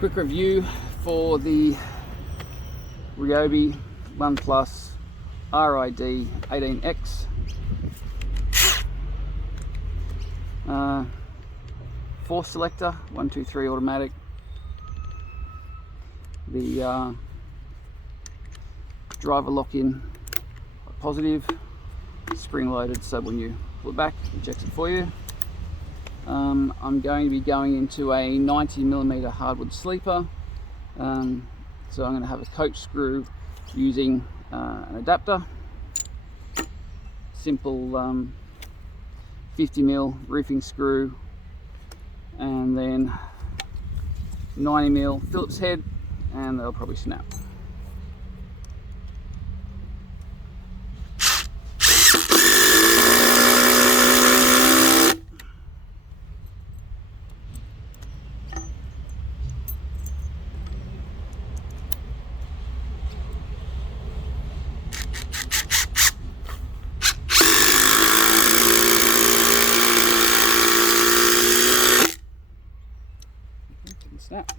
Quick review for the Ryobi OnePlus RID18X. 4 selector, 1, 2, 3 automatic. The driver lock-in positive, spring loaded, so when you pull it back, it ejects it for you. I'm going to be going into a 90mm hardwood sleeper, so I'm going to have a coach screw using an adapter, simple 50mm roofing screw, and then 90mm Phillips head, and they'll probably snap. Snap.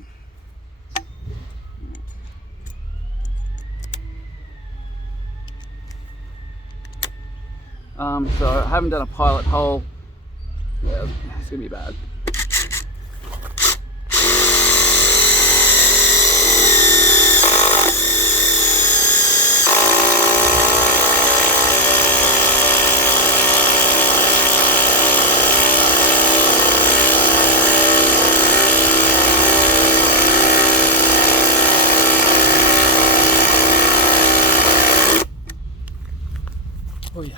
So I haven't done a pilot hole. Yeah, it's gonna be bad. Oh yeah.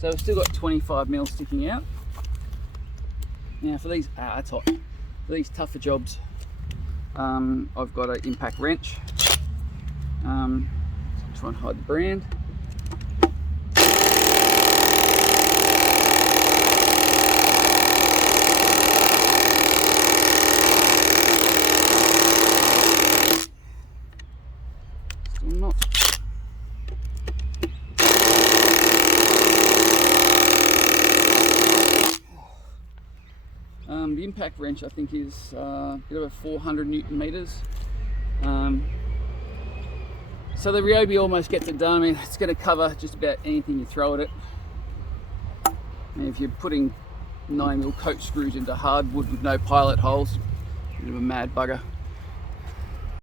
So we've still got 25mm sticking out. Now for these, it's hot. For these tougher jobs, I've got an impact wrench. So I'll try and hide the brand. Still not. The impact wrench I think is a bit over 400 Newton meters. So the Ryobi almost gets it done. I mean, it's going to cover just about anything you throw at it. I mean, if you're putting 9mm coach screws into hardwood with no pilot holes, a bit of a mad bugger.